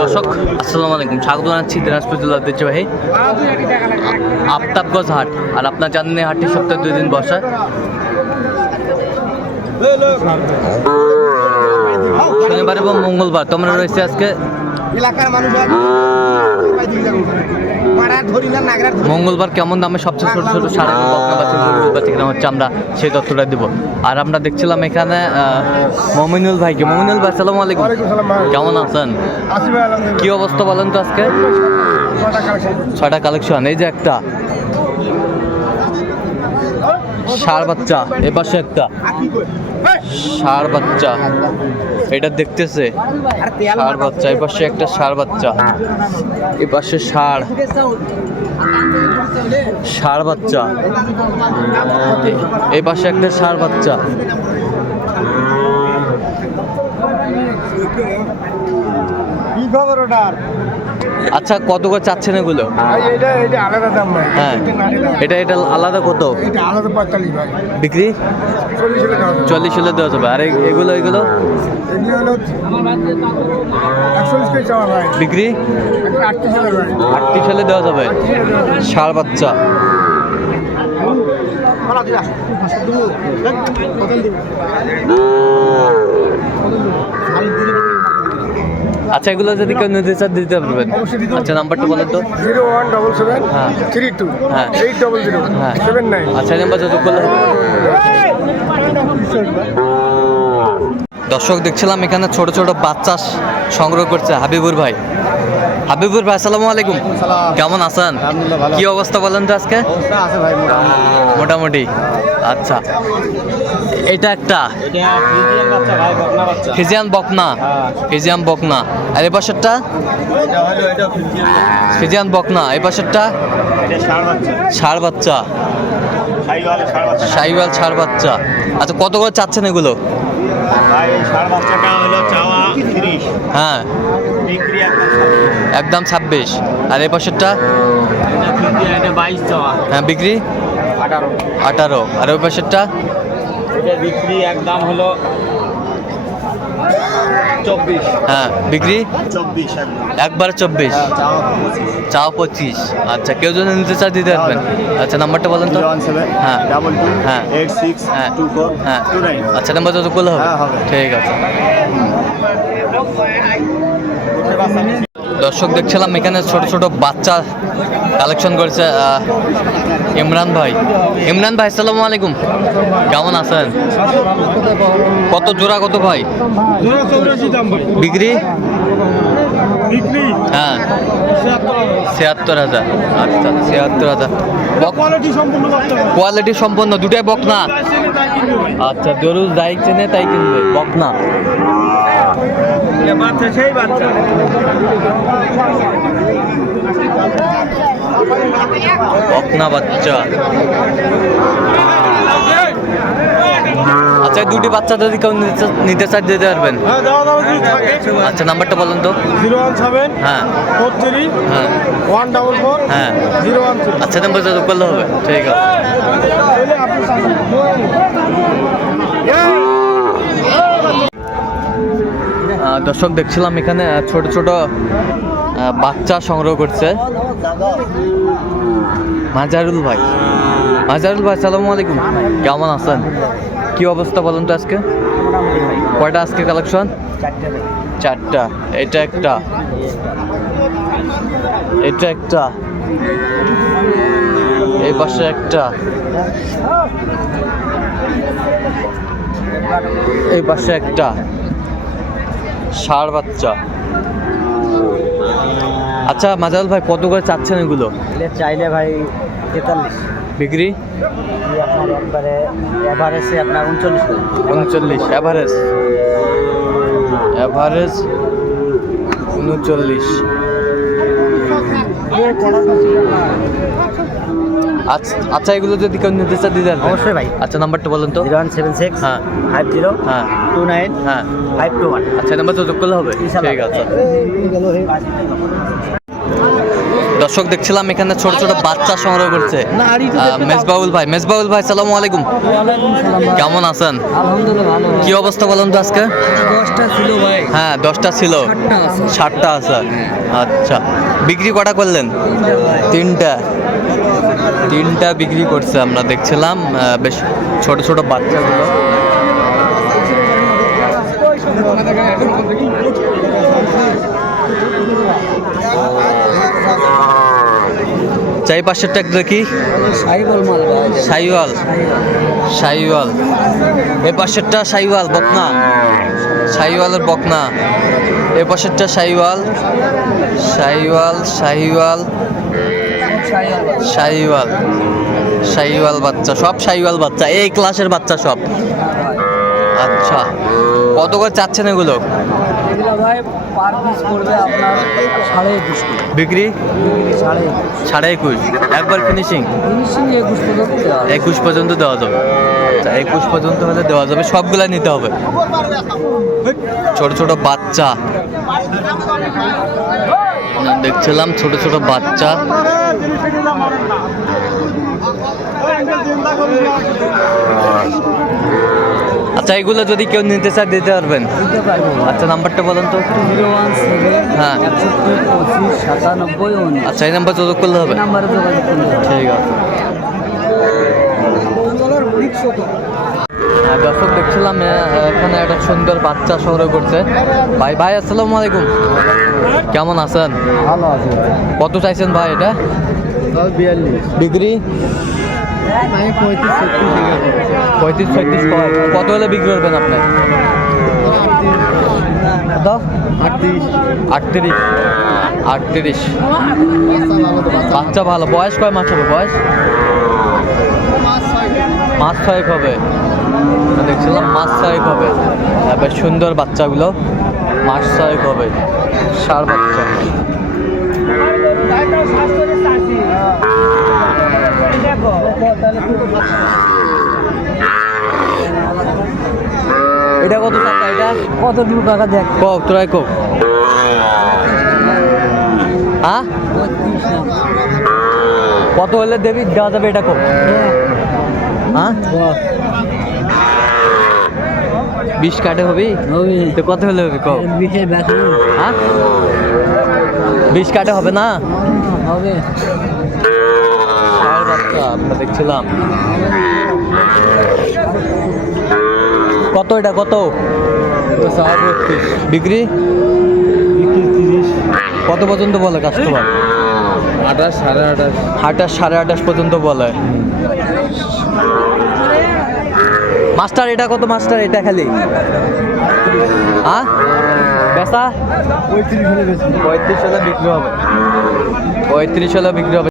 দর্শক আসসালামু আলাইকুম, স্বাগত জানাচ্ছি দিনাজপুর জেলার ঐতিহ্যবাহী আফতাবগঞ্জ হাট। আর আপনার জানেন এই হাটটি সপ্তাহে 2 দিন বসা। শনিবার এবং মঙ্গলবার তোমরা রয়েছে আজকে। মঙ্গলবার কেমন দামে সবচেয়ে ছোট ছোট সার কিনা হচ্ছে আমরা সেই তথ্যটা দিব। আর আমরা দেখছিলাম এখানে মমিনুল ভাইকে। মমিনুল ভাই আসসালামু আলাইকুম, কেমন আছেন? কি অবস্থা বলেন তো আজকে? 6টা কালেকশন। এই যে একটা ষাঁড় বাচ্চা, এ পাশে একটা ষাঁড় বাচ্চা, এটা দেখতেছে ষাঁড় বাচ্চা, এই পাশে একটা ষাঁড় বাচ্চা, এ পাশে ষাঁড় বাচ্চা, এই পাশে একটা ষাঁড় বাচ্চা। আচ্ছা, কত করে চাচ্ছেন এগুলো? হ্যাঁ, এটা আলাদা কত বিক্রি? 40 হলে দেওয়া যাবে। আর এগুলো বিক্রি 38 হলে দেওয়া যাবে। ষাঁড় বাচ্চা। আচ্ছা, এগুলো যদি কেউ নিতে চান দিতে পারবেন। আচ্ছা, নাম্বারটা বলেন তো। 017732 হ্যাঁ 800 হ্যাঁ 79। আচ্ছা, নাম্বার যত করলে হবে। দর্শক দেখছিলাম এখানে ছোট ছোট বাচ্চা সংগ্রহ করছে হাবিবুর ভাই। হাবিবুর ভাই আসসালামু আলাইকুম, কেমন আছেন? কি অবস্থা বলেন তো আজকে? মোটামুটি। আচ্ছা, এটা একটা ফিজিয়ান বকনা। ফিজিয়ান বকনা। আর এই পাশেরটা ফিজিয়ান বকনা। এই পাশেরটা ষাঁড় বাচ্চা, শাহিওয়াল ষাঁড় বাচ্চা। আচ্ছা, কত করে চাচ্ছেন এগুলো? হ্যাঁ, একদম 26। আর এই পাশেরটা হ্যাঁ বিক্রি 18। আর ওই পাশেরটা বিক্রি একদম হলো 24। হ্যাঁ বিক্রি 24 একবার 24, চাও 25। আচ্ছা, কেউ যদি নিতে চায় দিতে পারবেন। আচ্ছা, নাম্বারটা বলেন তো। 017 হ্যাঁ 22 হ্যাঁ 86 হ্যাঁ 24 হ্যাঁ 29। আচ্ছা, নাম্বার যত করলে হবে। হ্যাঁ, হবে। ঠিক আছে। দর্শক দেখছিলাম এখানে ছোট ছোট বাচ্চা কালেকশন করেছে ইমরান ভাই। ইমরান ভাই আসসালামু আলাইকুম, কেমন আছেন? কত জোড়া কত ভাই? বিক্রি হ্যাঁ 76,000। আচ্ছা, 76,000। কোয়ালিটি সম্পন্ন দুটাই বকনা। আচ্ছা, গরু যাই চেনে তাই কিনবে। বকনা সেই বাচ্চা বকনা বাচ্চা। আচ্ছা, দুটি বাচ্চা যদি কেউ নিতে চায় দিতে পারবেন। আচ্ছা, নাম্বারটা বলেন তো। 017 হ্যাঁ 43 হ্যাঁ 144 হ্যাঁ 013। আচ্ছা, নাম্বার যত করলে হবে। ঠিক আছে। দর্শক দেখছিলাম এখানে ছোট ছোট বাচ্চা সংগ্রহ করছে মাজারুল ভাই। মাজারুল ভাই আসসালামু আলাইকুম, কেমন আছেন? কি অবস্থা বলেন তো আজকে? কয়টা আজকে কালেকশন? 4টা। এটা একটা, এটা একটা, এই পাশে একটা, এই পাশে একটা ষাঁড় বাচ্চা। আচ্ছা মাজারুল ভাই, কত করে চাচ্ছেন এগুলো? চাইলে ভাই 43। বিক্রি আপনার একবারে এভারেজে আপনার 39। এভারেজ 39। আচ্ছা, এগুলো যদি কেউ নিতে চায় দিতে পারবেন? অবশ্যই ভাই। আচ্ছা, নাম্বারটা বলেন তো। 0176 হ্যাঁ 50 হ্যাঁ 29 হ্যাঁ 521। আচ্ছা, নাম্বার তো যোগ করলে হবে। ঠিক আছে। দর্শক দেখছিলাম এখানে ছোট ছোট বাচ্চা সংগ্রহ করছে মেজবাউল ভাই সালামু আলাইকুম, কেমন আছেন? আলহামদুলিল্লাহ ভালো। কি অবস্থা বলেন তো আজকে? 10টা ছিল ভাই। হ্যাঁ 10টা ছিল, 60টা আছে। আচ্ছা, বিক্রি কটা করলেন? তিনটা বিক্রি করছে। আমরা দেখছিলাম বেশ ছোট ছোট বাচ্চাগুলো। চাই পাশেরটা একটু দেখি। সাইবল মাল ভাই। শাহিওয়াল এ পাশেরটা শাহিওয়াল বকনা, শাহিওয়ালের বকনা। এ পাশেরটা শাহিওয়াল বাচ্চা, সব শাহিওয়াল বাচ্চা, এই ক্লাসের বাচ্চা সব। আচ্ছা, কত করে চাচ্ছেন এগুলো? এগুলো ভাই পার পিস করবে আপনার 21.5 বিক্রি 21.5, একবার ফিনিশিং 21 পর্যন্ত দেওয়া যাবে। আচ্ছা, 21 পর্যন্ত হলে দেওয়া যাবে, সবগুলা নিতে হবে। ছোট ছোট বাচ্চা দেখছিলাম, ছোট ছোট বাচ্চা। আচ্ছা, এগুলো যদি কেউ নিতে চায় দিতে পারবেন? দিতে পারবো। আচ্ছা, নাম্বারটা বলেন তো। 017 হ্যাঁ। 61 25 97 19। আচ্ছা, এই নাম্বার যোগাযোগ করলে হবে? নাম্বারে যোগাযোগ করলে হবে। ঠিক আছে। হ্যাঁ, দর্শক দেখছিলাম এখানে একটা সুন্দর বাচ্চা সংগ্রহ করছে। ভাই আসসালামু আলাইকুম, কেমন আছেন? ভালো আছে। কত চাইছেন ভাই এটা? 42 বিক্রি 35-36 কত হলে বিক্রি করবেন আপনি? 38। বাচ্চা ভালো। বয়স কয় মাস হবে? বয়স মাস 6 হবে। দেখছিলাম মাস 6 হবে। বেশ সুন্দর বাচ্চাগুলো, মাস 6 হবে, ষাঁড় বাচ্চা। এটা কত টাকা? এটা কত দূর টাকা দেখ? কক তোরাই কক। হ্যাঁ, কত হলে দেবি দেওয়া যাবে এটা কক? হ্যাঁ, 20 কাটে হবি? তো কত হলে হবে কক? হ্যাঁ, 20 কাটে হবে না? হবে। ষাঁড় বাচ্চা আমরা দেখছিলাম। কত এটা? কত বিক্রি? 30 কত পর্যন্ত বলে কাস্টমার? 28 28.5 28 পর্যন্ত বলে। মাস্টার এটা কত? মাস্টার এটা খালি হ্যাঁ বেচা 35 হলে বেশি। 35 হলে বিক্রি হবে, 35 হলে বিক্রি হবে।